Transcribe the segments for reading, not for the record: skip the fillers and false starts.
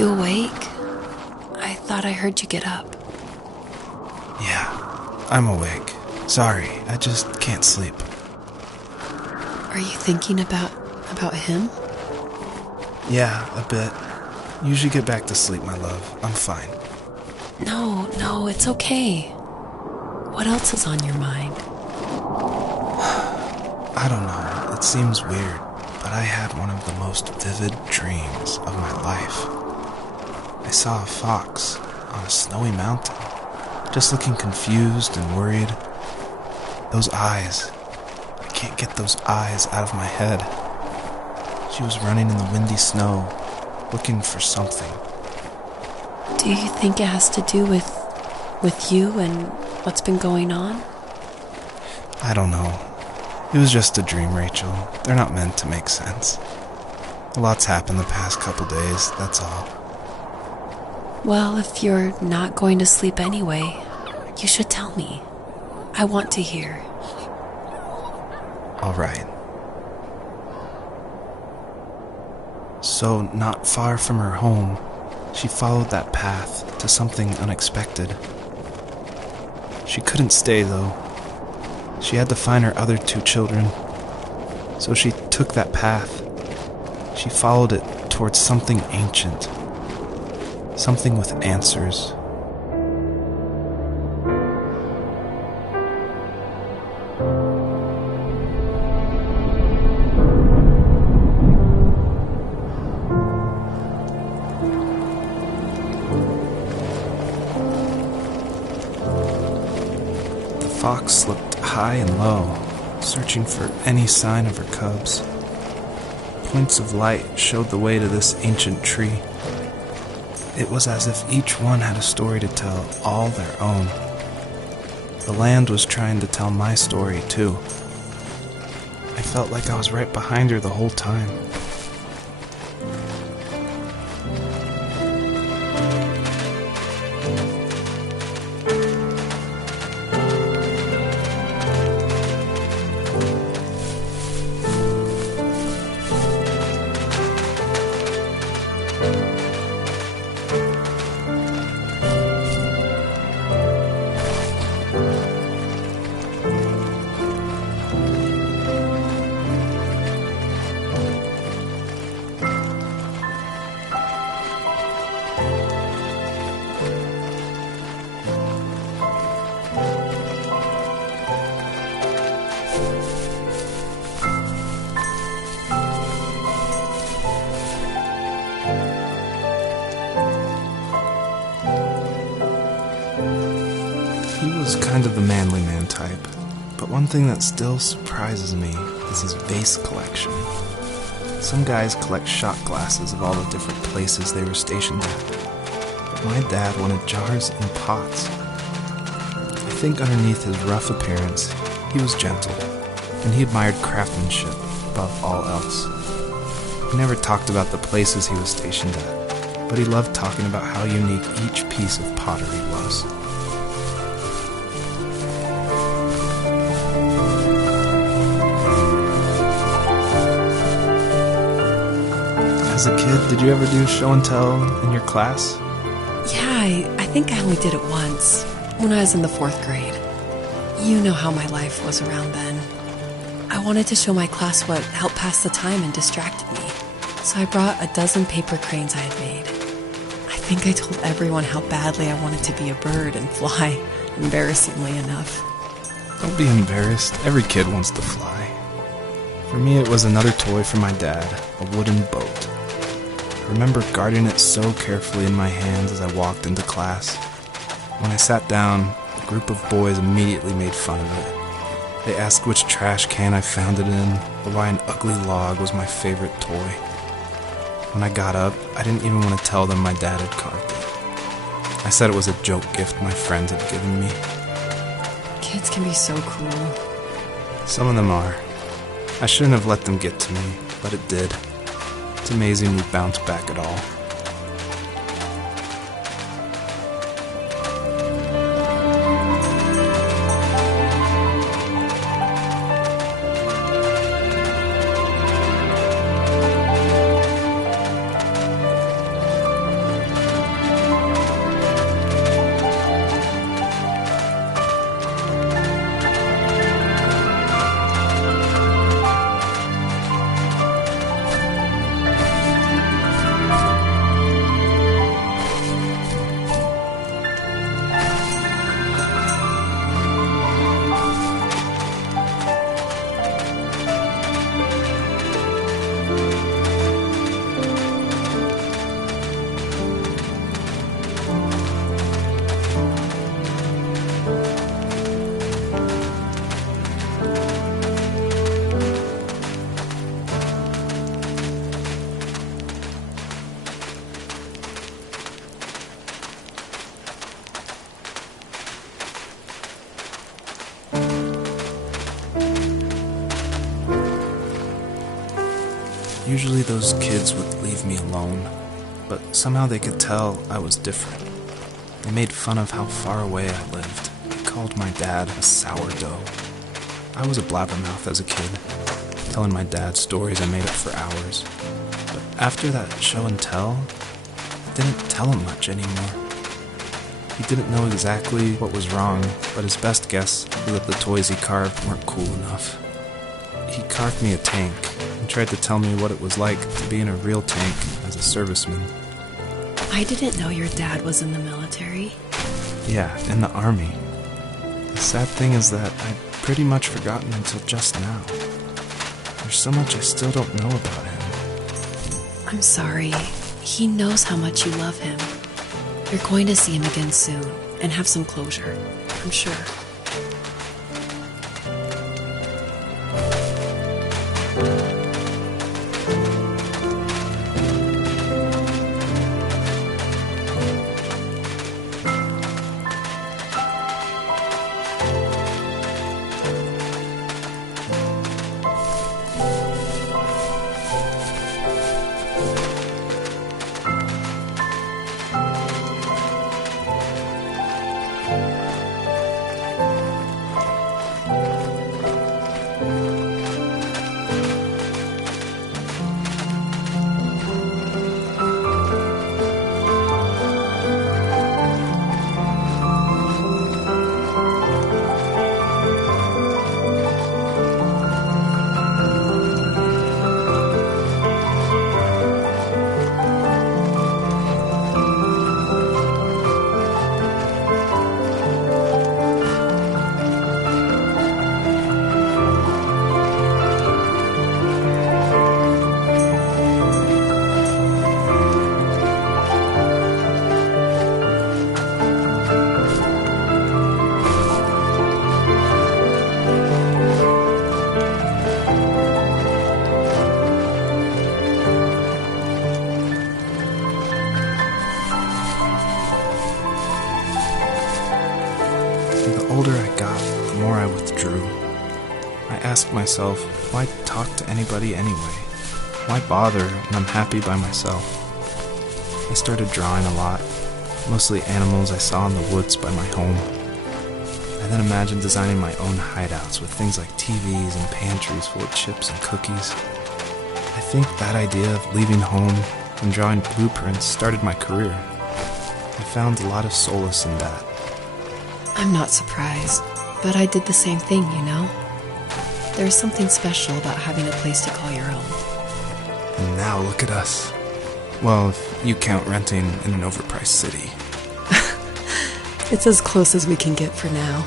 you awake? I thought I heard you get up. Yeah, I'm awake. Sorry, I just can't sleep. Are you thinking about him? Yeah, a bit. Usually get back to sleep, my love. I'm fine. No, it's okay. What else is on your mind? I don't know. It seems weird, but I had one of the most vivid dreams of my life. I saw a fox on a snowy mountain, just looking confused and worried. Those eyes. I can't get those eyes out of my head. She was running in the windy snow, looking for something. Do you think it has to do with you and what's been going on? I don't know. It was just a dream, Rachel. They're not meant to make sense. A lot's happened the past couple days, that's all. Well, if you're not going to sleep anyway, you should tell me. I want to hear. All right. So, not far from her home, she followed that path to something unexpected. She couldn't stay, though. She had to find her other 2 children. So she took that path. She followed it towards something ancient. Something with answers. The fox looked high and low, searching for any sign of her cubs. Points of light showed the way to this ancient tree. It was as if each one had a story to tell, all their own. The land was trying to tell my story, too. I felt like I was right behind her the whole time. He was kind of the manly man type, but one thing that still surprises me is his vase collection. Some guys collect shot glasses of all the different places they were stationed at, but my dad wanted jars and pots. I think underneath his rough appearance, he was gentle, and he admired craftsmanship above all else. He never talked about the places he was stationed at, but he loved talking about how unique each piece of pottery was. As a kid, did you ever do show and tell in your class? Yeah, I think I only did it once, when I was in the 4th grade. You know how my life was around then. I wanted to show my class what helped pass the time and distracted me, so I brought a dozen paper cranes I had made. I think I told everyone how badly I wanted to be a bird and fly, embarrassingly enough. Don't be embarrassed. Every kid wants to fly. For me, it was another toy from my dad, a wooden boat. I remember guarding it so carefully in my hands as I walked into class. When I sat down, a group of boys immediately made fun of it. They asked which trash can I found it in, or why an ugly log was my favorite toy. When I got up, I didn't even want to tell them my dad had carved it. I said it was a joke gift my friends had given me. Kids can be so cruel. Some of them are. I shouldn't have let them get to me, but it did. It's amazing we bounced back at all. Usually those kids would leave me alone, but somehow they could tell I was different. They made fun of how far away I lived. They called my dad a sourdough. I was a blabbermouth as a kid, telling my dad stories I made up for hours. But after that show and tell, I didn't tell him much anymore. He didn't know exactly what was wrong, but his best guess was that the toys he carved weren't cool enough. He carved me a tank and tried to tell me what it was like to be in a real tank as a serviceman. I didn't know your dad was in the military. Yeah, in the army. The sad thing is that I'd pretty much forgotten until just now. There's so much I still don't know about him. I'm sorry. He knows how much you love him. You're going to see him again soon and have some closure, I'm sure. The older I got, the more I withdrew. I asked myself, why talk to anybody anyway? Why bother when I'm happy by myself? I started drawing a lot, mostly animals I saw in the woods by my home. I then imagined designing my own hideouts with things like TVs and pantries full of chips and cookies. I think that idea of leaving home and drawing blueprints started my career. I found a lot of solace in that. I'm not surprised, but I did the same thing, you know? There's something special about having a place to call your own. And now look at us. Well, if you count renting in an overpriced city. It's as close as we can get for now.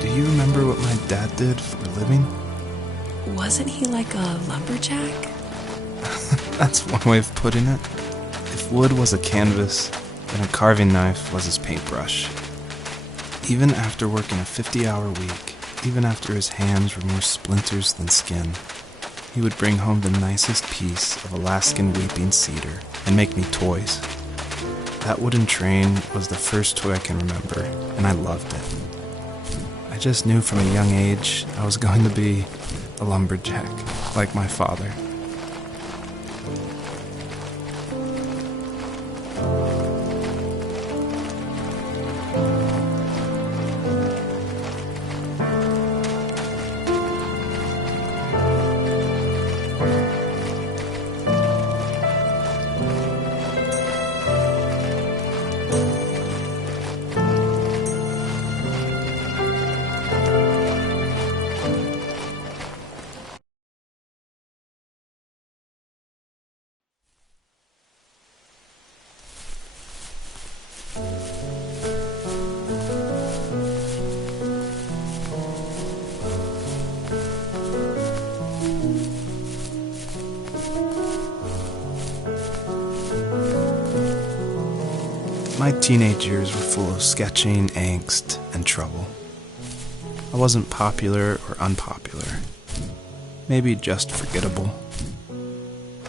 Do you remember what my dad did for a living? Wasn't he like a lumberjack? That's one way of putting it. If wood was a canvas, then a carving knife was his paintbrush. Even after working a 50-hour week, even after his hands were more splinters than skin, he would bring home the nicest piece of Alaskan weeping cedar and make me toys. That wooden train was the first toy I can remember, and I loved it. I just knew from a young age I was going to be a lumberjack, like my father. My teenage years were full of sketching, angst, and trouble. I wasn't popular or unpopular. Maybe just forgettable.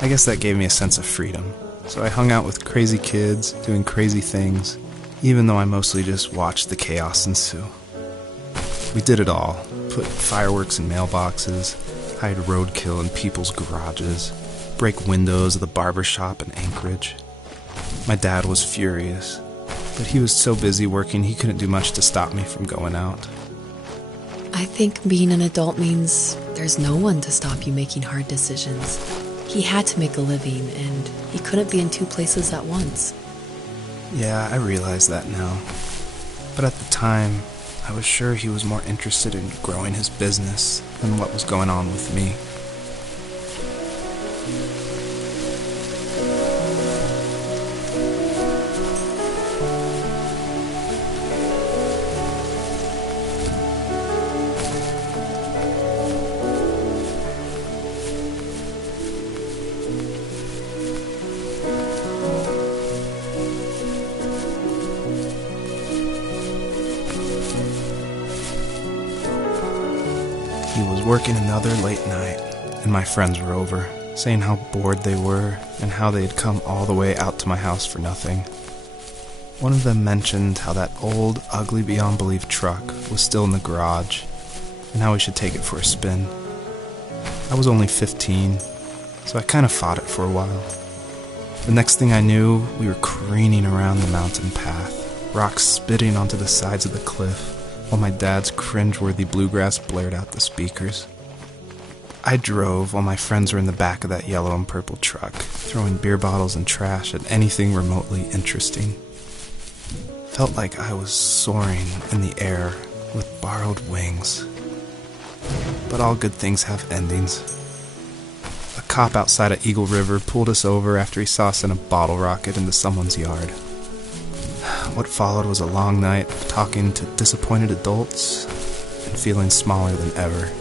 I guess that gave me a sense of freedom, so I hung out with crazy kids, doing crazy things, even though I mostly just watched the chaos ensue. We did it all. Put fireworks in mailboxes, hide roadkill in people's garages, break windows of the barber shop in Anchorage. My dad was furious, but he was so busy working he couldn't do much to stop me from going out. I think being an adult means there's no one to stop you making hard decisions. He had to make a living, and he couldn't be in two places at once. Yeah, I realize that now. But at the time, I was sure he was more interested in growing his business than what was going on with me. He was working another late night, and my friends were over, saying how bored they were and how they had come all the way out to my house for nothing. One of them mentioned how that old, ugly beyond belief truck was still in the garage, and how we should take it for a spin. I was only 15, so I kind of fought it for a while. The next thing I knew, we were careening around the mountain path, rocks spitting onto the sides of the cliff, while my dad's cringeworthy bluegrass blared out the speakers. I drove while my friends were in the back of that yellow and purple truck, throwing beer bottles and trash at anything remotely interesting. Felt like I was soaring in the air with borrowed wings. But all good things have endings. A cop outside of Eagle River pulled us over after he saw us in a bottle rocket into someone's yard. What followed was a long night of talking to disappointed adults and feeling smaller than ever.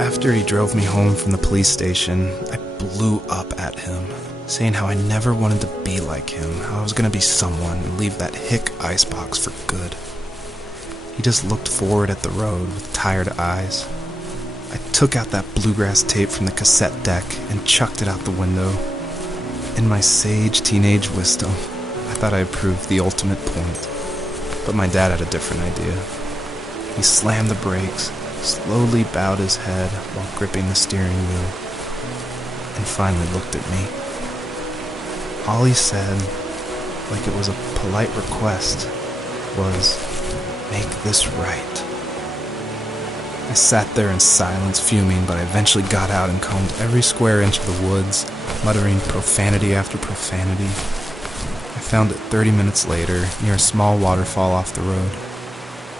After he drove me home from the police station, I blew up at him, saying how I never wanted to be like him, how I was going to be someone and leave that hick icebox for good. He just looked forward at the road with tired eyes. I took out that bluegrass tape from the cassette deck and chucked it out the window. In my sage teenage wisdom, I thought I proved the ultimate point, but my dad had a different idea. He slammed the brakes, slowly bowed his head while gripping the steering wheel, and finally looked at me. All he said, like it was a polite request, was, "Make this right." I sat there in silence, fuming, but I eventually got out and combed every square inch of the woods, muttering profanity after profanity. I found it 30 minutes later, near a small waterfall off the road.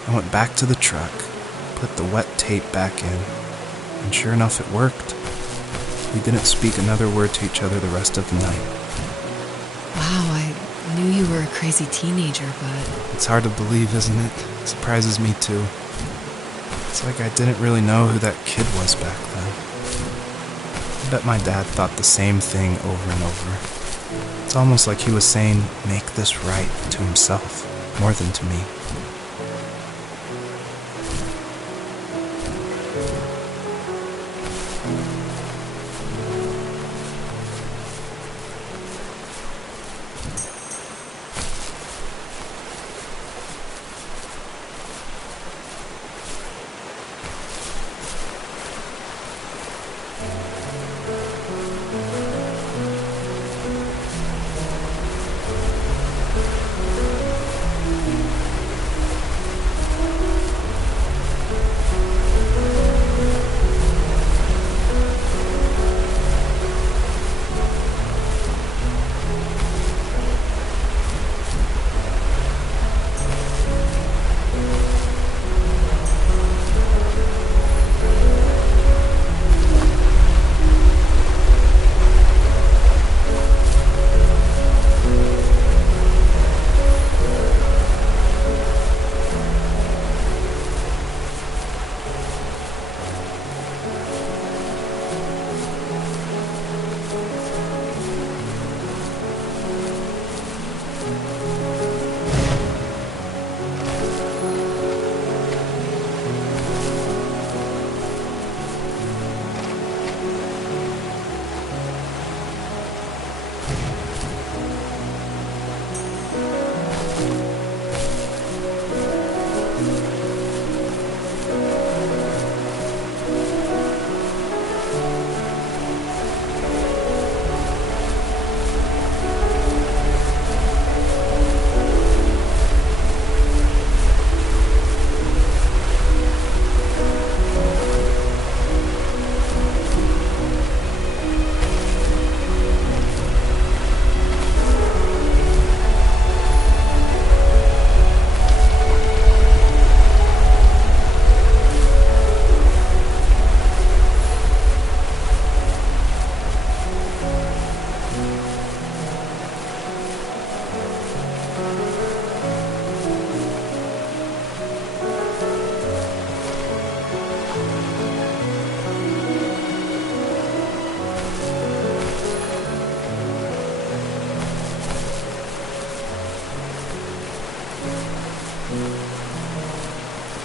I went back to the truck, put the wet tape back in, and sure enough it worked. We didn't speak another word to each other the rest of the night. Wow, I knew you were a crazy teenager, but... It's hard to believe, isn't it? Surprises me too. It's like I didn't really know who that kid was back then. I bet my dad thought the same thing over and over. It's almost like he was saying, make this right to himself, more than to me.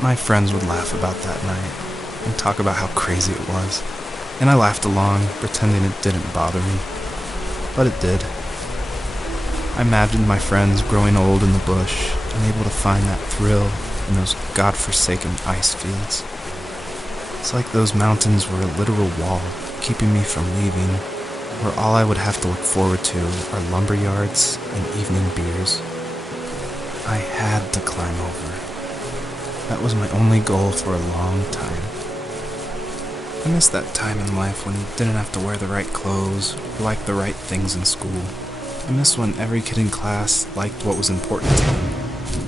My friends would laugh about that night and talk about how crazy it was, and I laughed along, pretending it didn't bother me. But it did. I imagined my friends growing old in the bush, unable to find that thrill in those godforsaken ice fields. It's like those mountains were a literal wall, keeping me from leaving, where all I would have to look forward to are lumber yards and evening beers. I had to climb over. That was my only goal for a long time. I miss that time in life when you didn't have to wear the right clothes or like the right things in school. I miss when every kid in class liked what was important to them,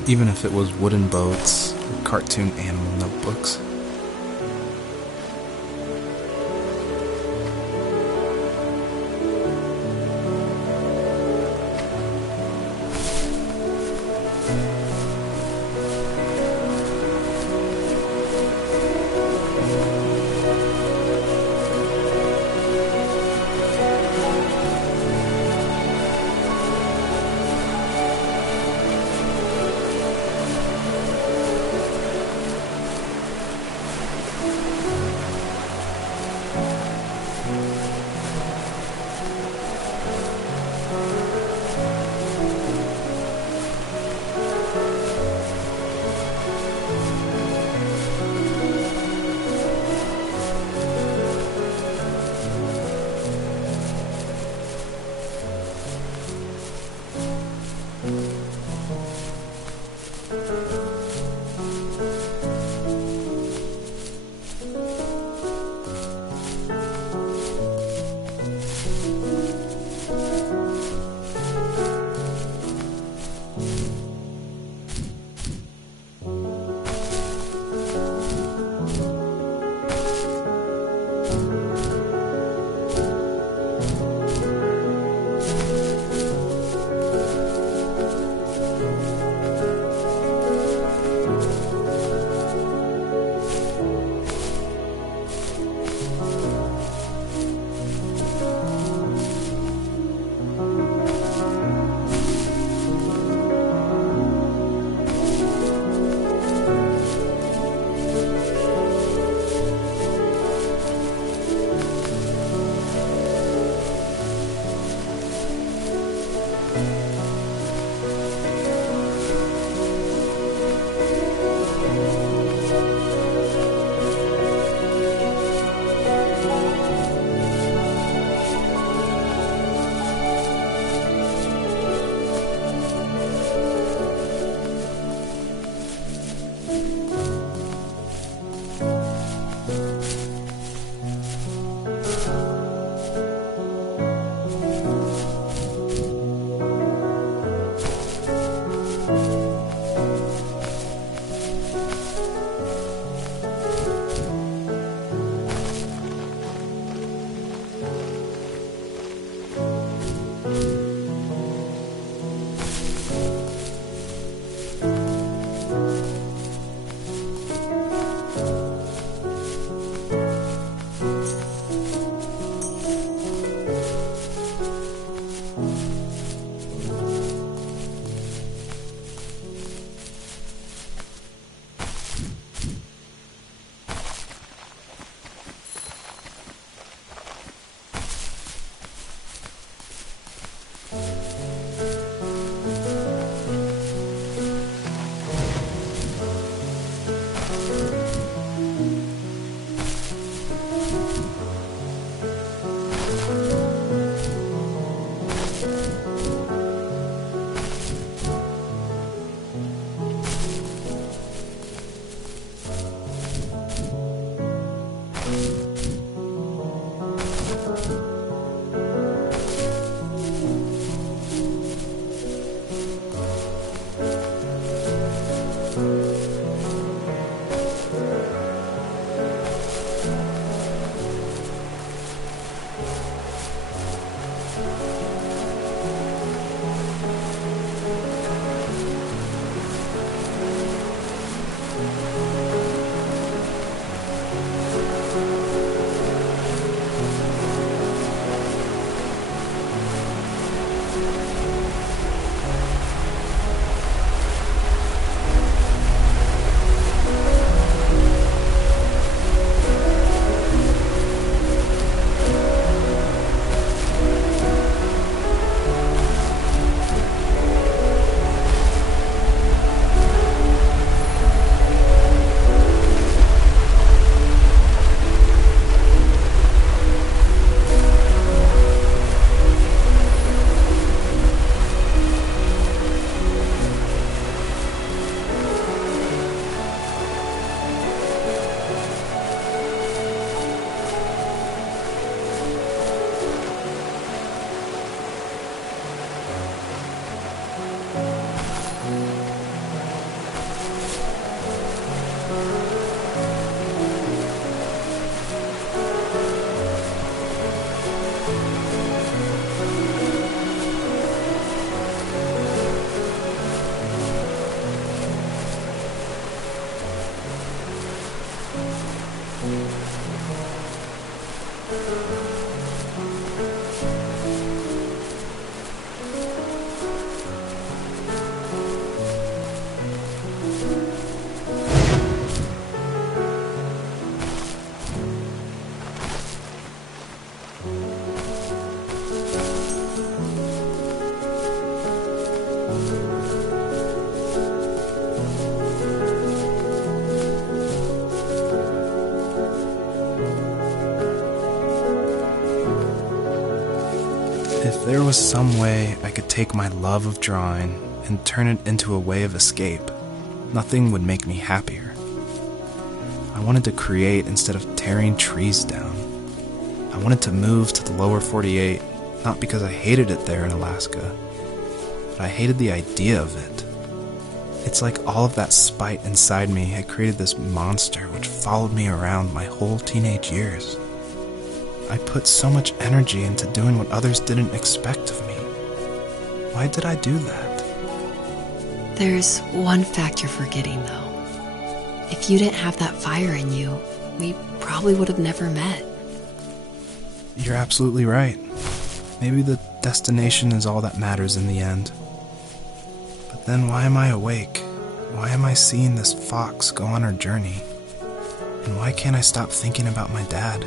even if it was wooden boats or cartoon animal notebooks. If there was some way I could take my love of drawing and turn it into a way of escape, nothing would make me happier. I wanted to create instead of tearing trees down. I wanted to move to the lower 48, not because I hated it there in Alaska, but I hated the idea of it. It's like all of that spite inside me had created this monster which followed me around my whole teenage years. I put so much energy into doing what others didn't expect of me. Why did I do that? There's one fact you're forgetting, though. If you didn't have that fire in you, we probably would have never met. You're absolutely right. Maybe the destination is all that matters in the end. But then why am I awake? Why am I seeing this fox go on her journey? And why can't I stop thinking about my dad?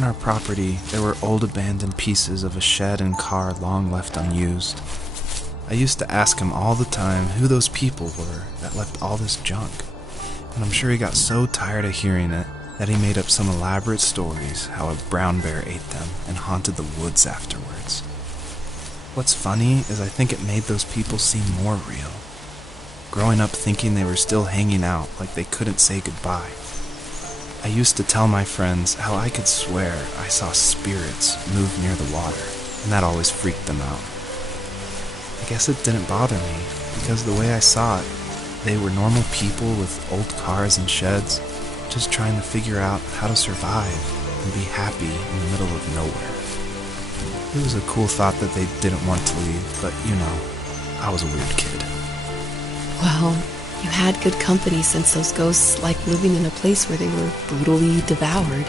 On our property, there were old abandoned pieces of a shed and car long left unused. I used to ask him all the time who those people were that left all this junk, and I'm sure he got so tired of hearing it that he made up some elaborate stories how a brown bear ate them and haunted the woods afterwards. What's funny is I think it made those people seem more real. Growing up thinking they were still hanging out like they couldn't say goodbye. I used to tell my friends how I could swear I saw spirits move near the water, and that always freaked them out. I guess it didn't bother me, because the way I saw it, they were normal people with old cars and sheds, just trying to figure out how to survive and be happy in the middle of nowhere. It was a cool thought that they didn't want to leave, but I was a weird kid. Well, you had good company since those ghosts liked living in a place where they were brutally devoured.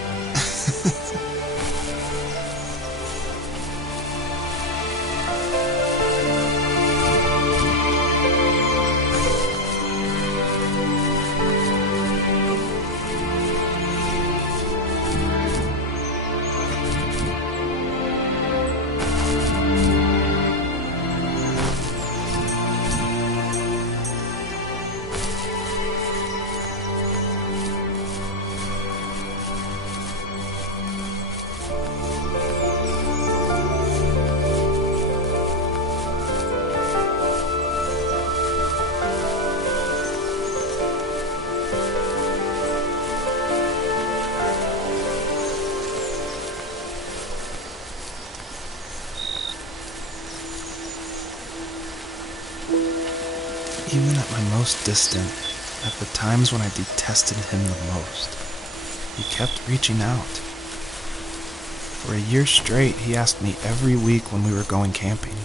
Even at my most distant, at the times when I detested him the most, he kept reaching out. For a year straight, he asked me every week when we were going camping.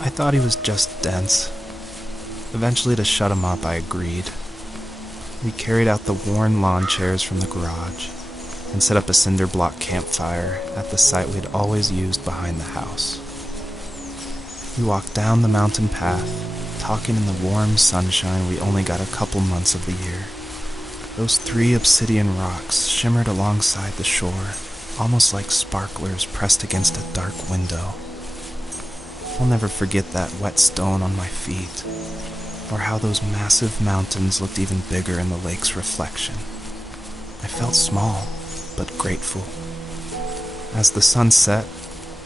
I thought he was just dense. Eventually, to shut him up, I agreed. We carried out the worn lawn chairs from the garage and set up a cinder block campfire at the site we'd always used behind the house. We walked down the mountain path, talking in the warm sunshine we only got a couple months of the year. Those 3 obsidian rocks shimmered alongside the shore, almost like sparklers pressed against a dark window. I'll never forget that wet stone on my feet, or how those massive mountains looked even bigger in the lake's reflection. I felt small, but grateful. As the sun set,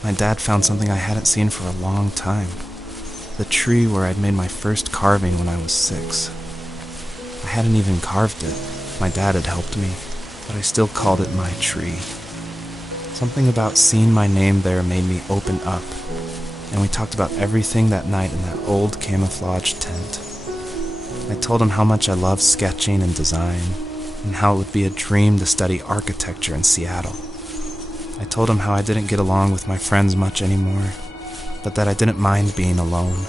my dad found something I hadn't seen for a long time. The tree where I'd made my first carving when I was 6. I hadn't even carved it. My dad had helped me, but I still called it my tree. Something about seeing my name there made me open up, and we talked about everything that night in that old camouflage tent. I told him how much I loved sketching and design, and how it would be a dream to study architecture in Seattle. I told him how I didn't get along with my friends much anymore, but that I didn't mind being alone.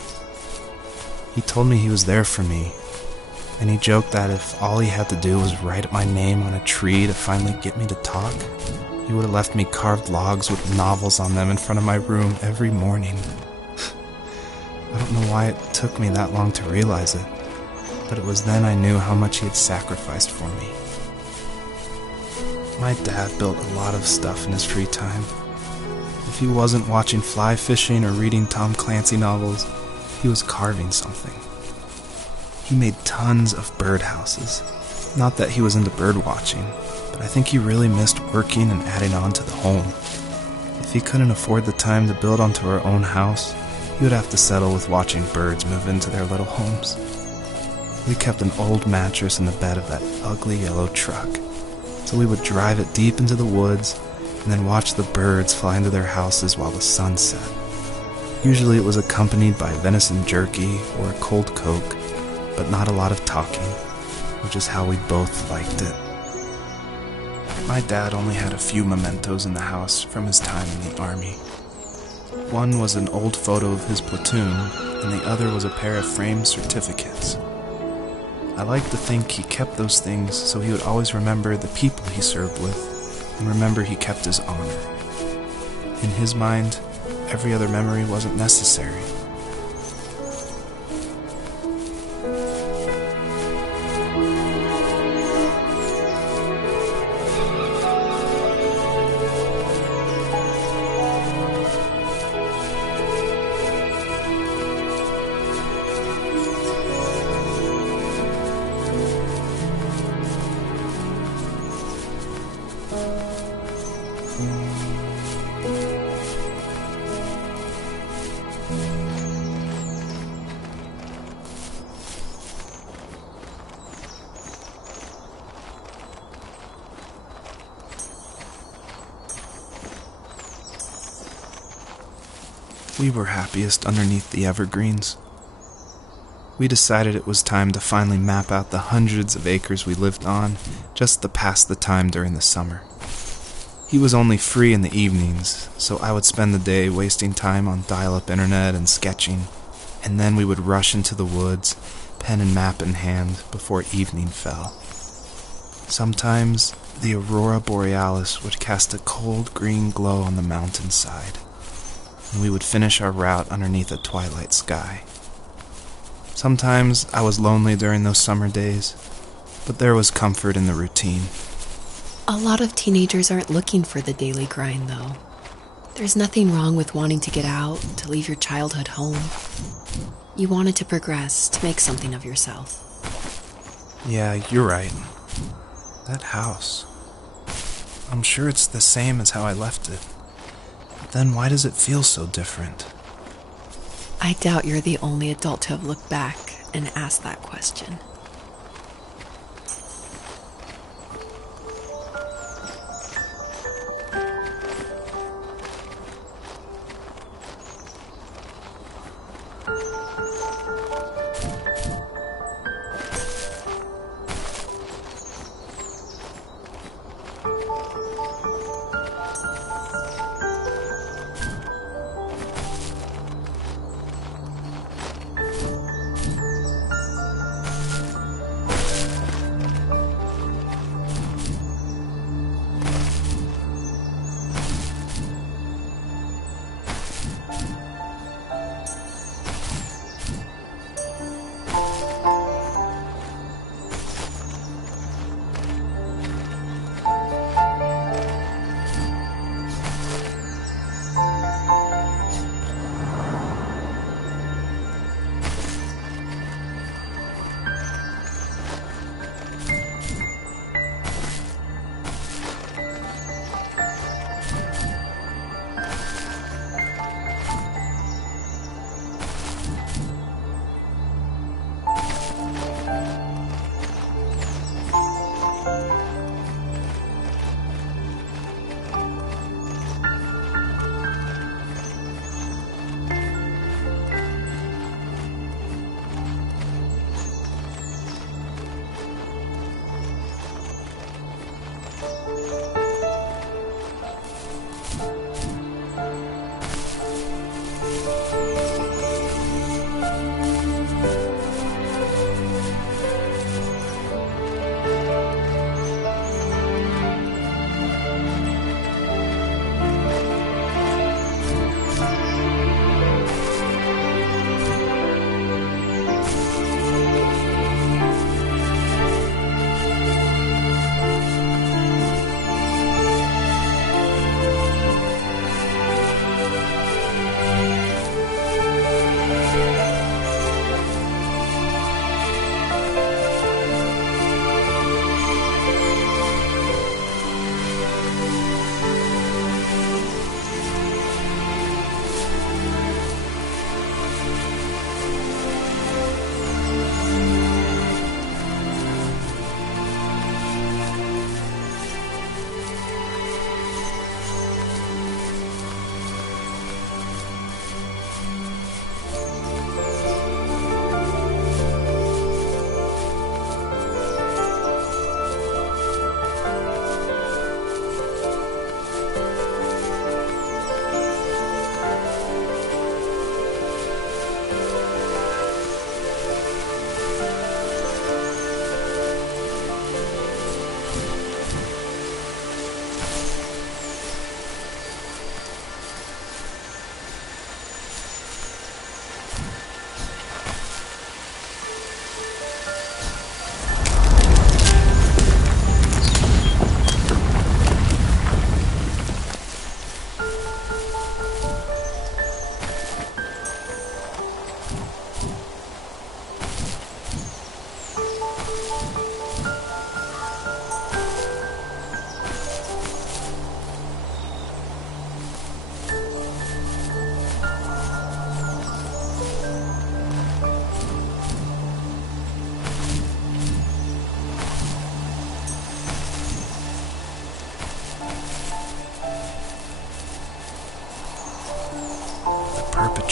He told me he was there for me, and he joked that if all he had to do was write my name on a tree to finally get me to talk, he would have left me carved logs with novels on them in front of my room every morning. I don't know why it took me that long to realize it, but it was then I knew how much he had sacrificed for me. My dad built a lot of stuff in his free time. If he wasn't watching fly fishing or reading Tom Clancy novels, he was carving something. He made tons of birdhouses. Not that he was into bird watching, but I think he really missed working and adding on to the home. If he couldn't afford the time to build onto our own house, he would have to settle with watching birds move into their little homes. We kept an old mattress in the bed of that ugly yellow truck, so we would drive it deep into the woods and then watch the birds fly into their houses while the sun set. Usually it was accompanied by venison jerky or a cold Coke, but not a lot of talking, which is how we both liked it. My dad only had a few mementos in the house from his time in the army. One was an old photo of his platoon, and the other was a pair of framed certificates. I like to think he kept those things so he would always remember the people he served with, and remember he kept his honor. In his mind, every other memory wasn't necessary. We were happiest underneath the evergreens. We decided it was time to finally map out the hundreds of acres we lived on just to pass the time during the summer. He was only free in the evenings, so I would spend the day wasting time on dial-up internet and sketching, and then we would rush into the woods, pen and map in hand, before evening fell. Sometimes the aurora borealis would cast a cold green glow on the mountainside, and we would finish our route underneath a twilight sky. Sometimes I was lonely during those summer days, but there was comfort in the routine. A lot of teenagers aren't looking for the daily grind, though. There's nothing wrong with wanting to get out, to leave your childhood home. You wanted to progress, to make something of yourself. Yeah, you're right. That house. I'm sure it's the same as how I left it. But then why does it feel so different? I doubt you're the only adult to have looked back and asked that question.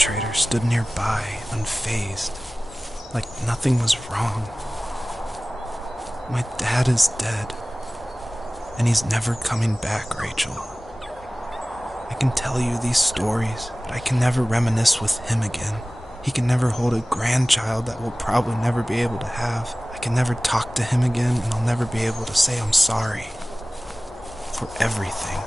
perpetrator stood nearby, unfazed, like nothing was wrong. My dad is dead, and he's never coming back, Rachel. I can tell you these stories, but I can never reminisce with him again. He can never hold a grandchild that we'll probably never be able to have. I can never talk to him again, and I'll never be able to say I'm sorry for everything.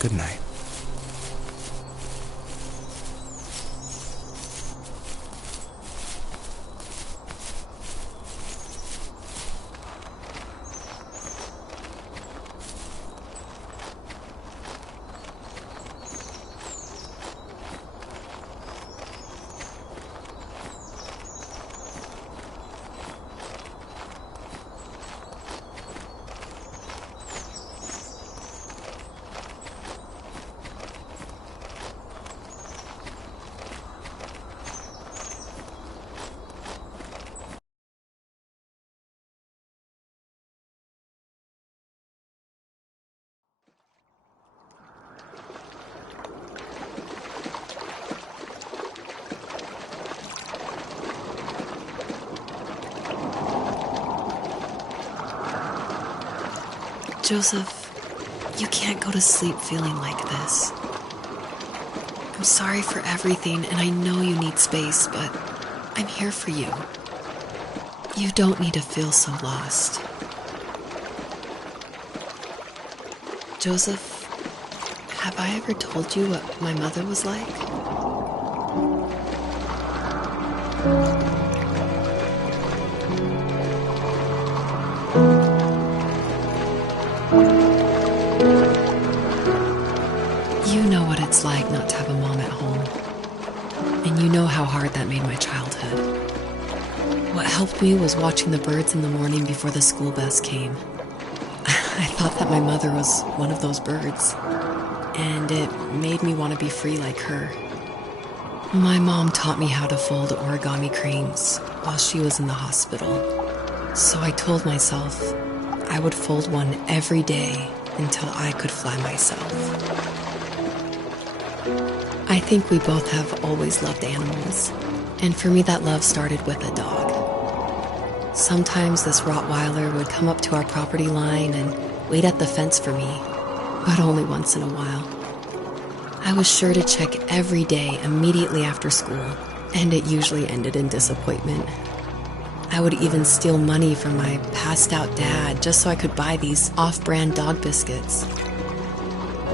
Good night. Joseph, you can't go to sleep feeling like this. I'm sorry for everything, and I know you need space, but I'm here for you. You don't need to feel so lost. Joseph, Have I ever told you what my mother was like? You know what it's like not to have a mom at home. And you know how hard that made my childhood. What helped me was watching the birds in the morning before the school bus came. I thought that my mother was one of those birds, and it made me want to be free like her. My mom taught me how to fold origami cranes while she was in the hospital. So I told myself I would fold one every day until I could fly myself. I think we both have always loved animals, and for me that love started with a dog. Sometimes this Rottweiler would come up to our property line and wait at the fence for me, but only once in a while. I was sure to check every day immediately after school, and it usually ended in disappointment. I would even steal money from my passed-out dad just so I could buy these off-brand dog biscuits.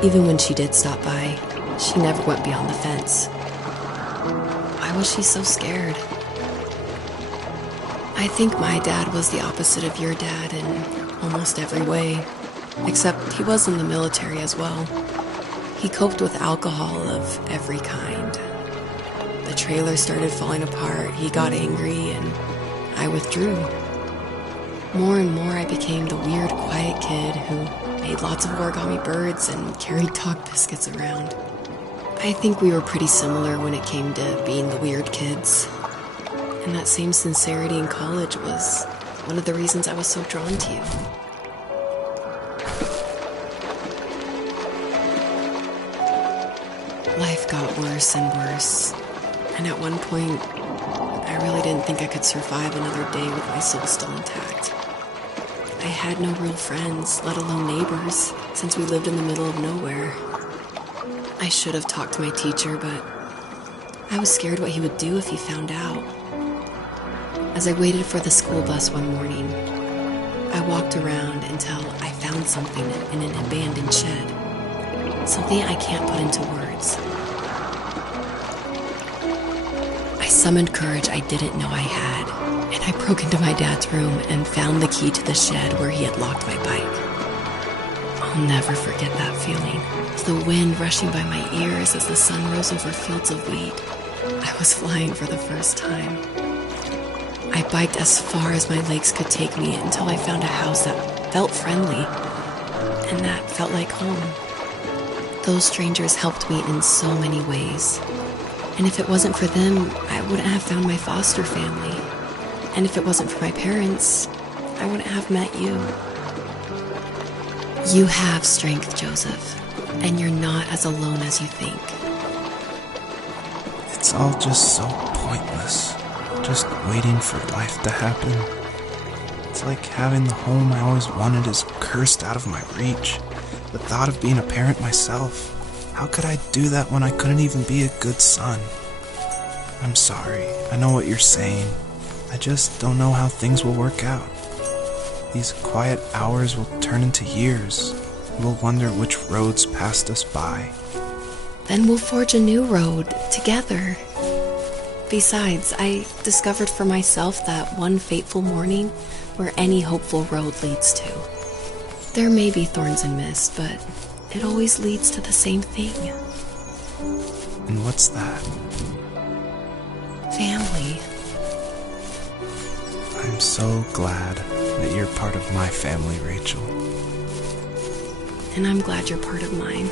Even when she did stop by, she never went beyond the fence. Why was she so scared? I think my dad was the opposite of your dad in almost every way, except he was in the military as well. He coped with alcohol of every kind. The trailer started falling apart, he got angry, and I withdrew. More and more I became the weird, quiet kid who made lots of origami birds and carried dog biscuits around. I think we were pretty similar when it came to being the weird kids. And that same sincerity in college was one of the reasons I was so drawn to you. Life got worse and worse, and at one point, I really didn't think I could survive another day with my soul still intact. I had no real friends, let alone neighbors, since we lived in the middle of nowhere. I should have talked to my teacher, but I was scared what he would do if he found out. As I waited for the school bus one morning, I walked around until I found something in an abandoned shed. Something I can't put into words. I summoned courage I didn't know I had, and I broke into my dad's room and found the key to the shed where he had locked my bike. I'll never forget that feeling. The wind rushing by my ears as the sun rose over fields of wheat. I was flying for the first time. I biked as far as my legs could take me until I found a house that felt friendly, and that felt like home. Those strangers helped me in so many ways. And if it wasn't for them, I wouldn't have found my foster family. And if it wasn't for my parents, I wouldn't have met you. You have strength, Joseph, and you're not as alone as you think. It's all just so pointless. Just waiting for life to happen. It's like having the home I always wanted is cursed out of my reach. The thought of being a parent myself. How could I do that when I couldn't even be a good son? I'm sorry. I know what you're saying. I just don't know how things will work out. These quiet hours will turn into years. We'll wonder which roads passed us by. Then we'll forge a new road together. Besides, I discovered for myself that one fateful morning where any hopeful road leads to. There may be thorns and mist, but it always leads to the same thing. And what's that? Family. I'm so glad that you're part of my family, Rachel. And I'm glad you're part of mine.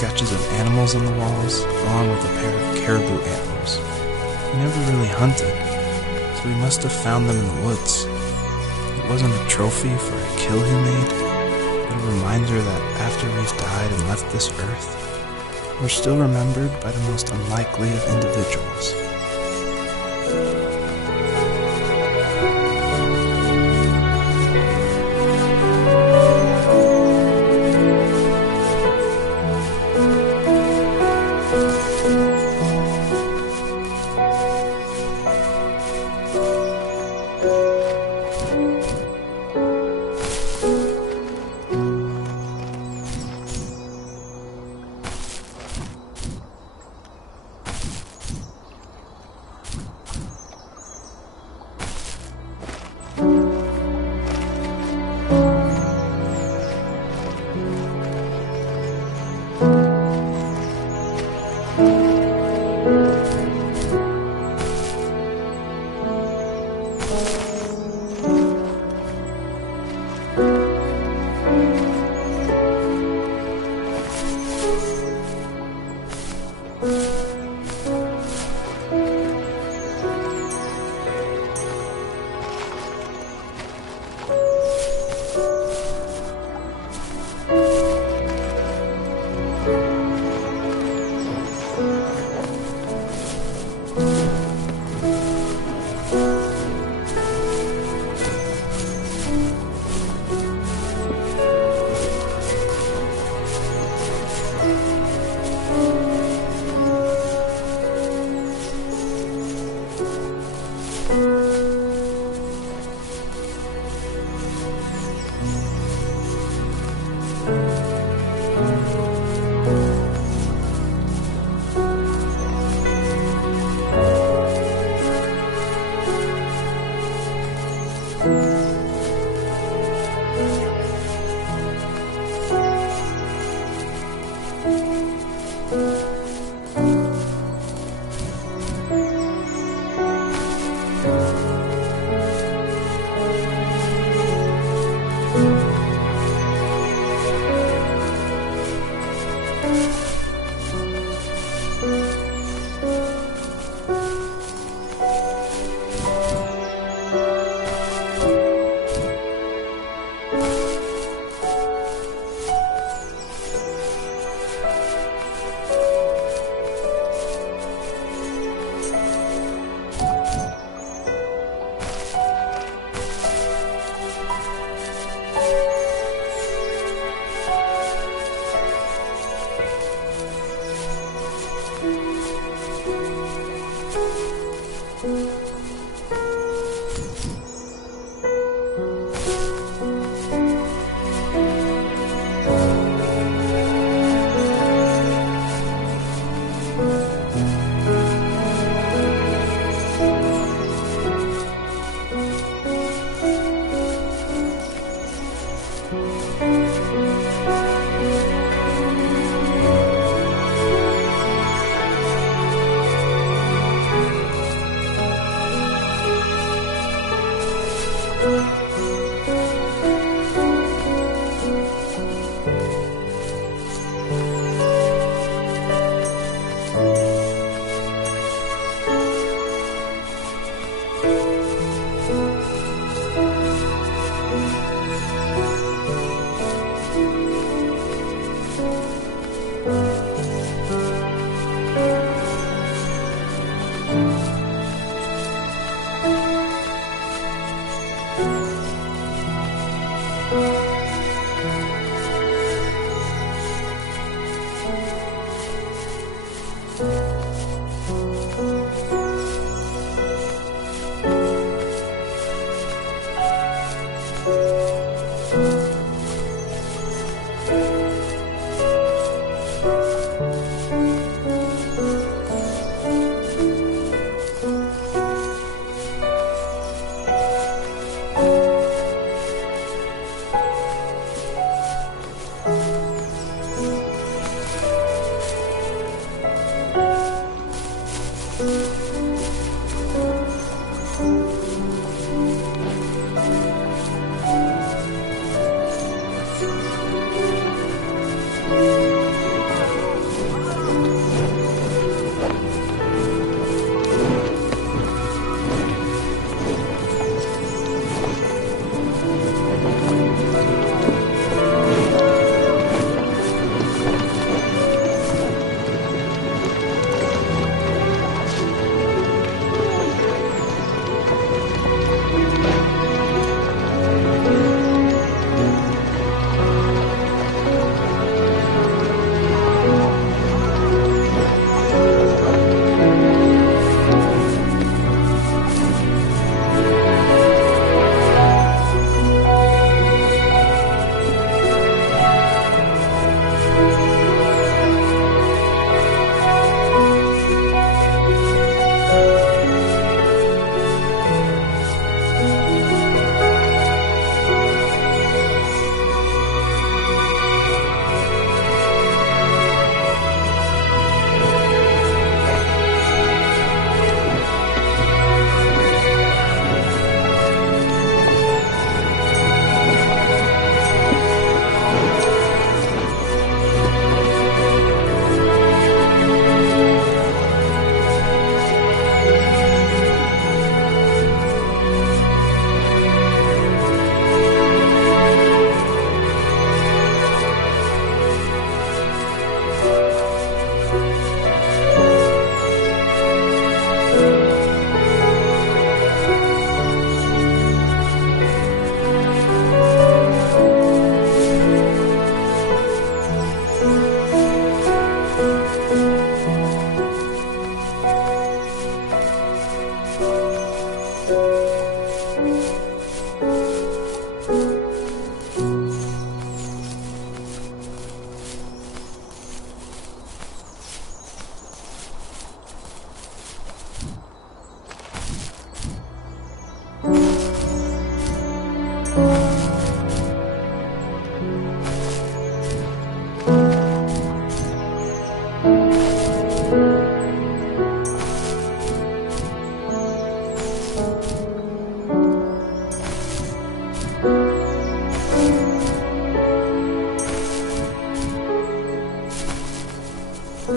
sketches of animals on the walls, along with a pair of caribou antlers. He never really hunted, so he must have found them in the woods. It wasn't a trophy for a kill he made, but a reminder that after we've died and left this earth, we're still remembered by the most unlikely of individuals.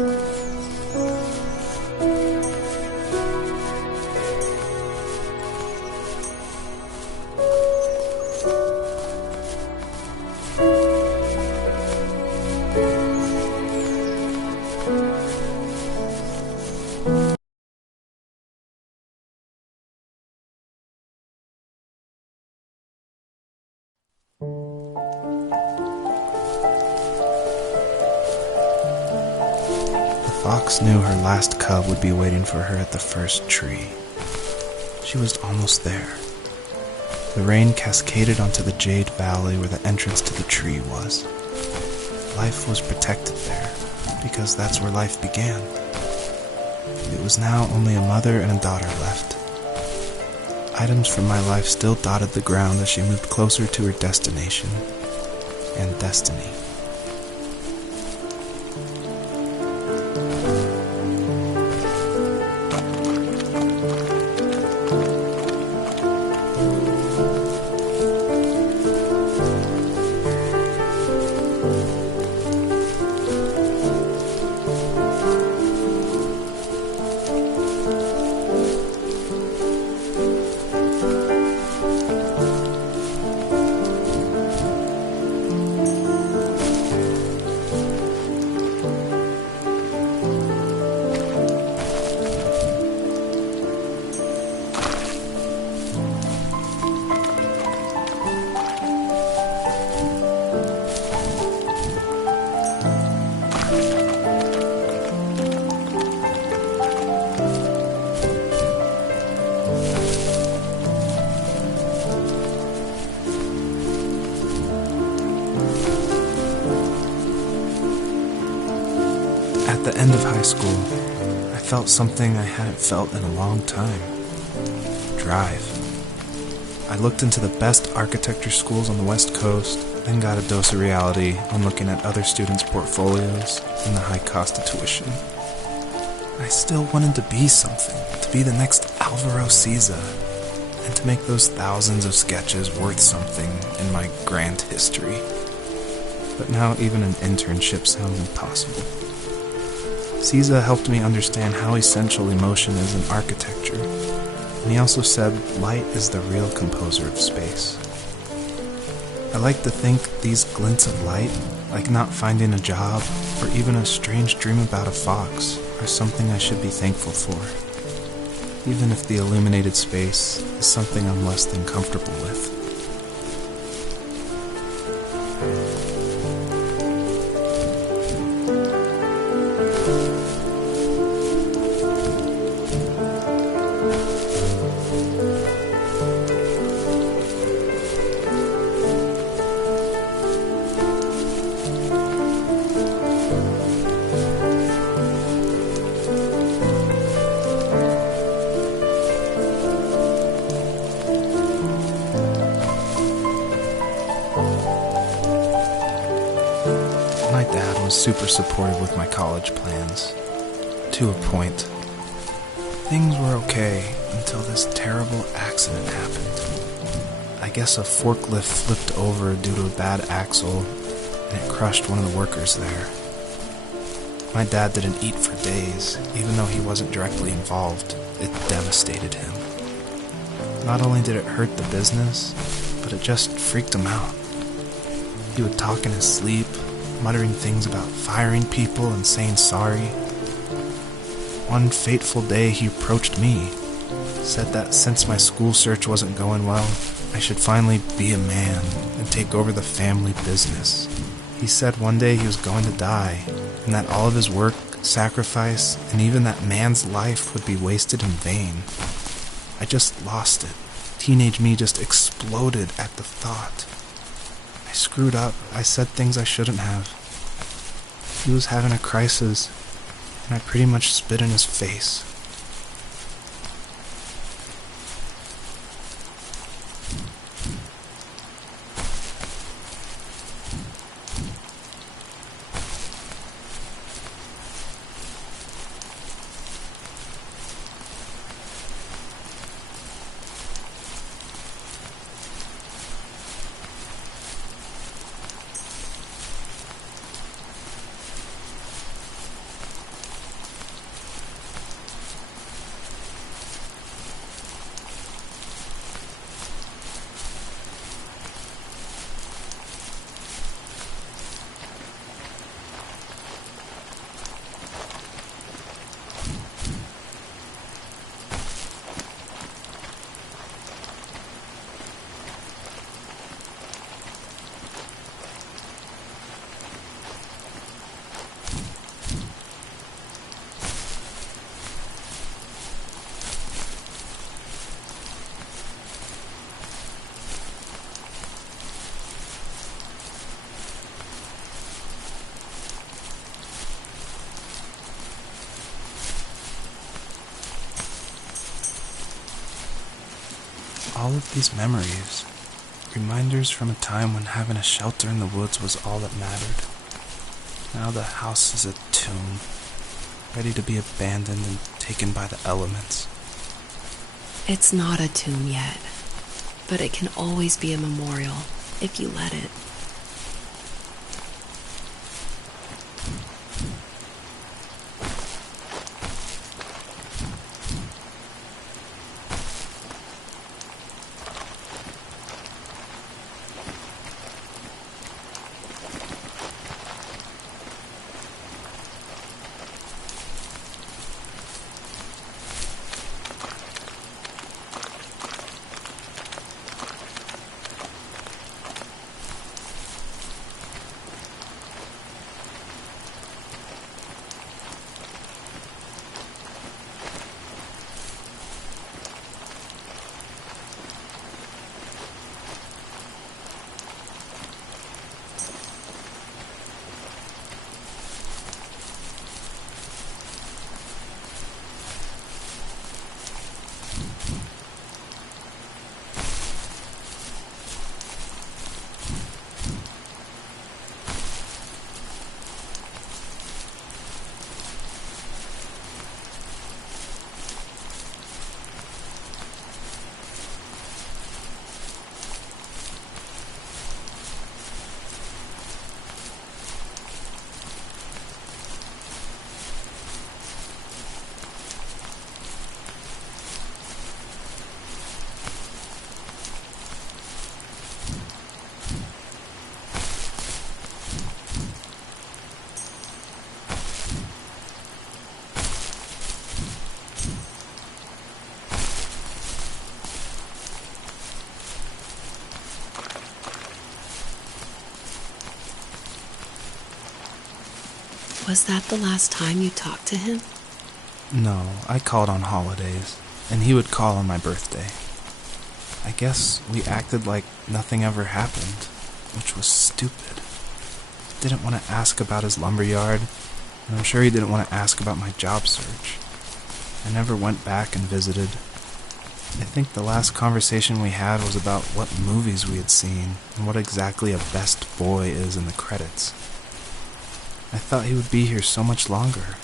The fox knew her last cub would be waiting for her at the first tree. She was almost there. The rain cascaded onto the Jade Valley where the entrance to the tree was. Life was protected there, because that's where life began. It was now only a mother and a daughter left. Items from my life still dotted the ground as she moved closer to her destination and destiny. At the end of high school, I felt something I hadn't felt in a long time. Drive. I looked into the best architecture schools on the West Coast, then got a dose of reality on looking at other students' portfolios and the high cost of tuition. I still wanted to be something, to be the next Alvaro Siza, and to make those thousands of sketches worth something in my grand history. But now even an internship sounds impossible. Siza helped me understand how essential emotion is in architecture, and he also said light is the real composer of space. I like to think these glints of light, like not finding a job or even a strange dream about a fox, are something I should be thankful for, even if the illuminated space is something I'm less than comfortable with. My dad was super supportive with my college plans, to a point. Things were okay until this terrible accident happened. I guess a forklift flipped over due to a bad axle, and it crushed one of the workers there. My dad didn't eat for days, even though he wasn't directly involved. It devastated him. Not only did it hurt the business, but it just freaked him out. He would talk in his sleep, muttering things about firing people and saying sorry. One fateful day he approached me, said that since my school search wasn't going well, I should finally be a man and take over the family business. He said one day he was going to die, and that all of his work, sacrifice, and even that man's life would be wasted in vain. I just lost it. Teenage me just exploded at the thought. I screwed up. I said things I shouldn't have. He was having a crisis, and I pretty much spit in his face. all of these memories, reminders from a time when having a shelter in the woods was all that mattered. Now the house is a tomb, ready to be abandoned and taken by the elements. It's not a tomb yet, but it can always be a memorial if you let it. Was that the last time you talked to him? No, I called on holidays, and he would call on my birthday. I guess we acted like nothing ever happened, which was stupid. Didn't want to ask about his lumberyard, and I'm sure he didn't want to ask about my job search. I never went back and visited. I think the last conversation we had was about what movies we had seen, and what exactly a best boy is in the credits. I thought he would be here so much longer.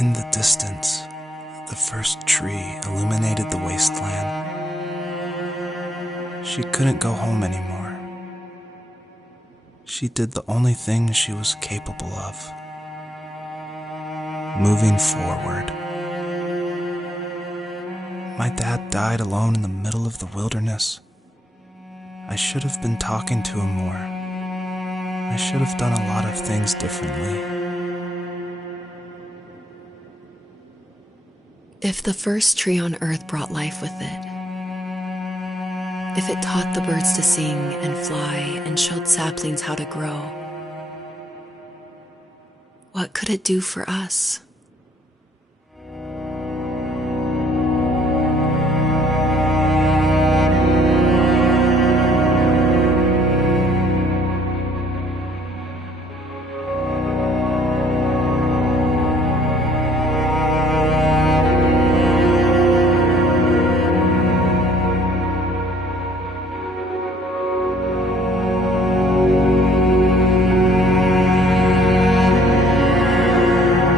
In the distance, the first tree illuminated the wasteland. She couldn't go home anymore. She did the only thing she was capable of: moving forward. My dad died alone in the middle of the wilderness. I should have been talking to him more. I should have done a lot of things differently. If the first tree on earth brought life with it, if it taught the birds to sing and fly and showed saplings how to grow, what could it do for us?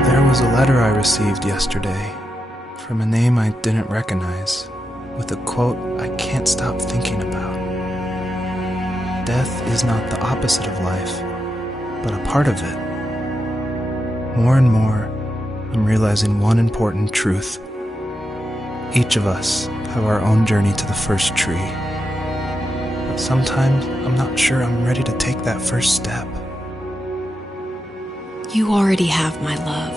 There was a letter I received yesterday from a name I didn't recognize, with a quote I can't stop thinking about. Death is not the opposite of life, but a part of it. More and more, I'm realizing one important truth. Each of us have our own journey to the first tree. But sometimes I'm not sure I'm ready to take that first step. You already have my love.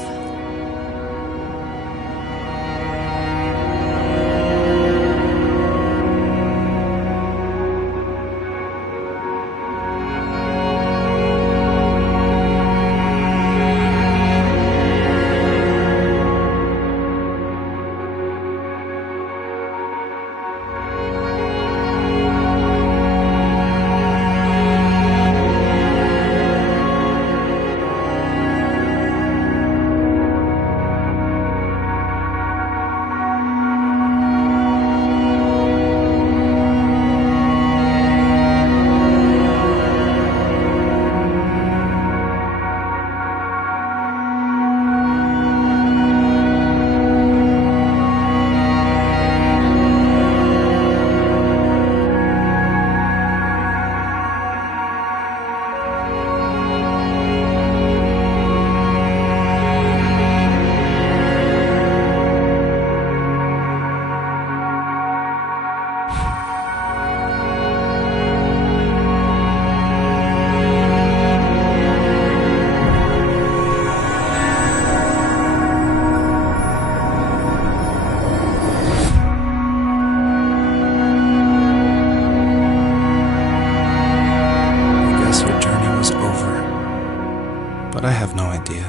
But I have no idea.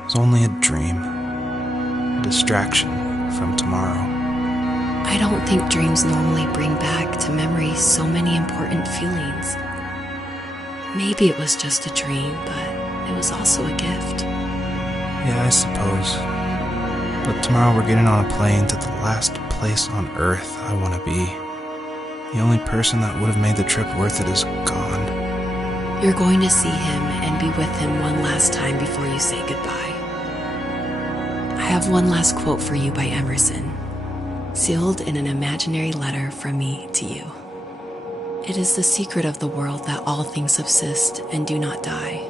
It was only a dream, a distraction from tomorrow. I don't think dreams normally bring back to memory so many important feelings. Maybe it was just a dream, but it was also a gift. Yeah, I suppose. But tomorrow we're getting on a plane to the last place on Earth I want to be. The only person that would have made the trip worth it is gone. You're going to see him and be with him one last time before you say goodbye. I have one last quote for you by Emerson, sealed in an imaginary letter from me to you. It is the secret of the world that all things subsist and do not die,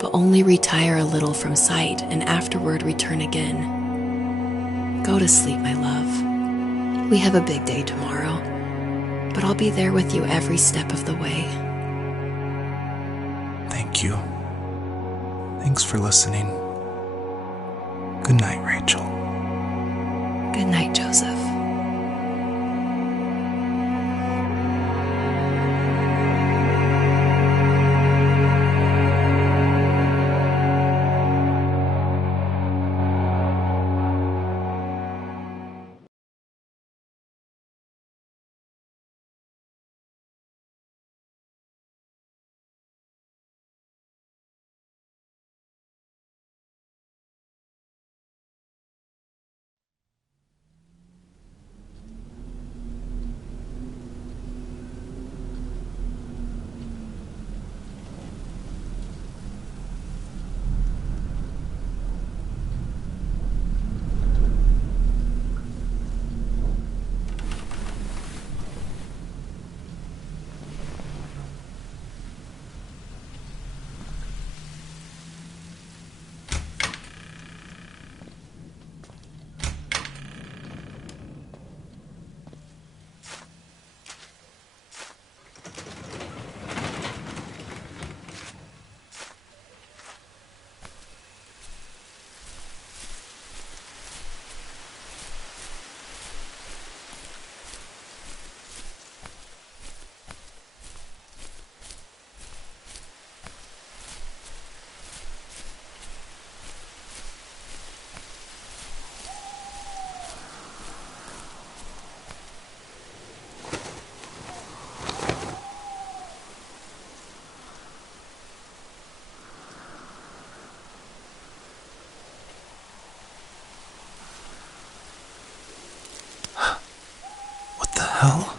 but only retire a little from sight and afterward return again. Go to sleep, my love. We have a big day tomorrow, but I'll be there with you every step of the way. Thank you. Thanks for listening. Good night, Rachel. Good night, Joseph. hell?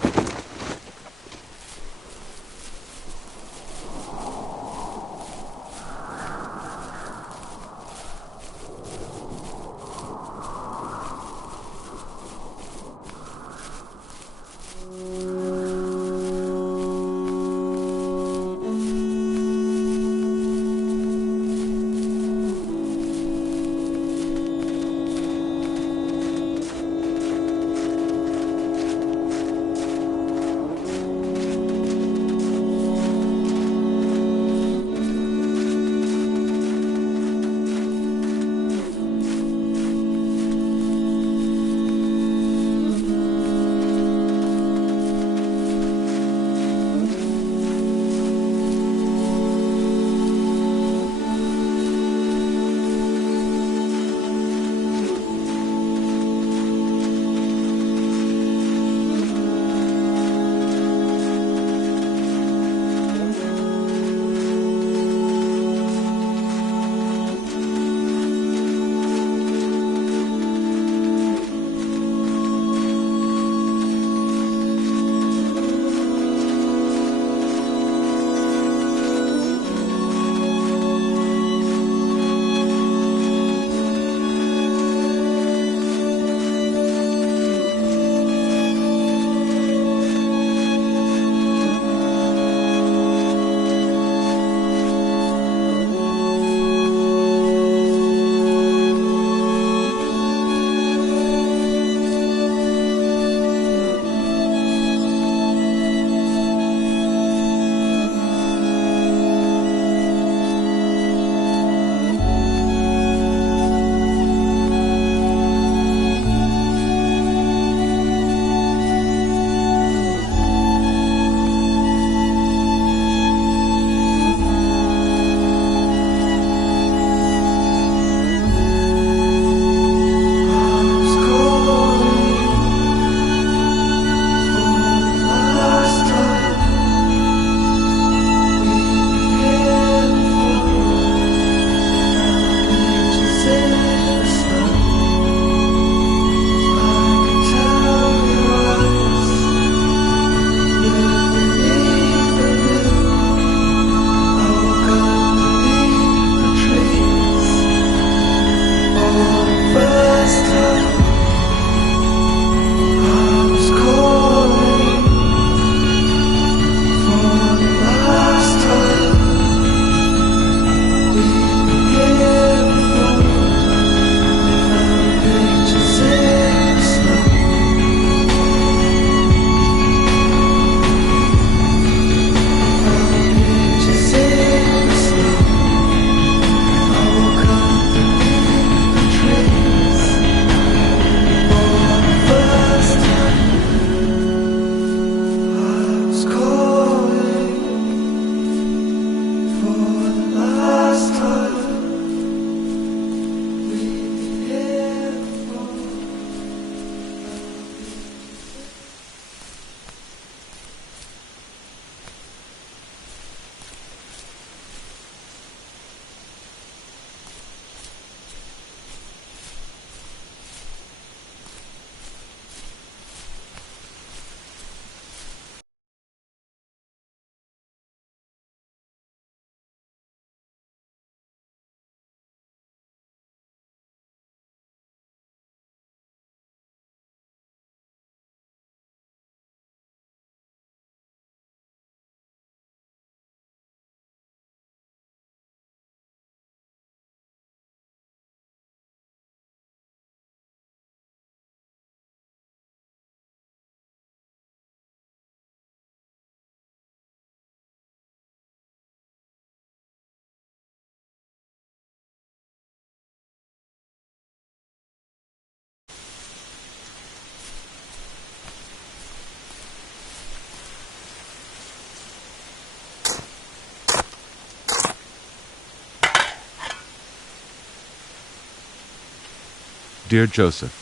Dear Joseph,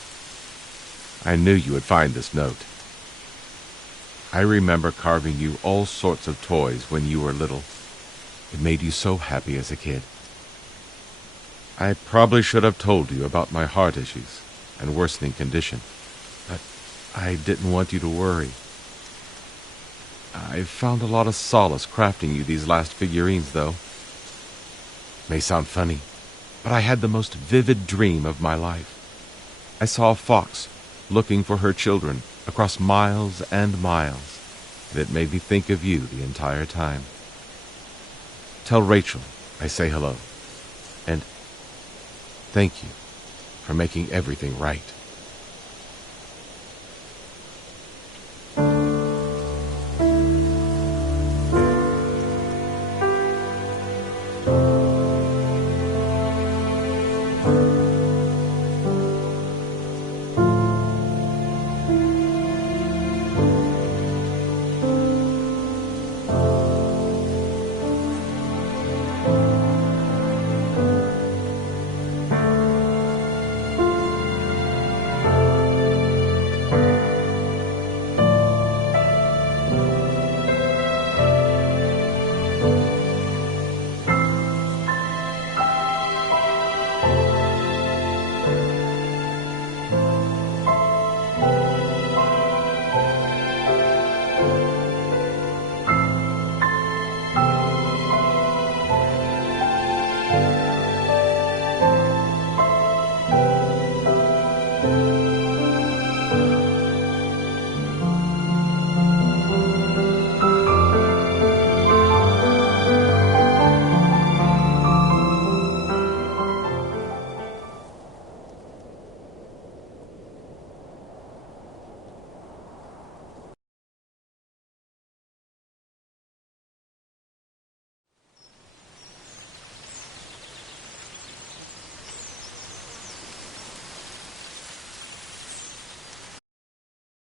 I knew you would find this note. I remember carving you all sorts of toys when you were little. It made you so happy as a kid. I probably should have told you about my heart issues and worsening condition, but I didn't want you to worry. I've found a lot of solace crafting you these last figurines, though. May sound funny, but I had the most vivid dream of my life. I saw a fox looking for her children across miles and miles, and it made me think of you the entire time. Tell Rachel I say hello, and thank you for making everything right.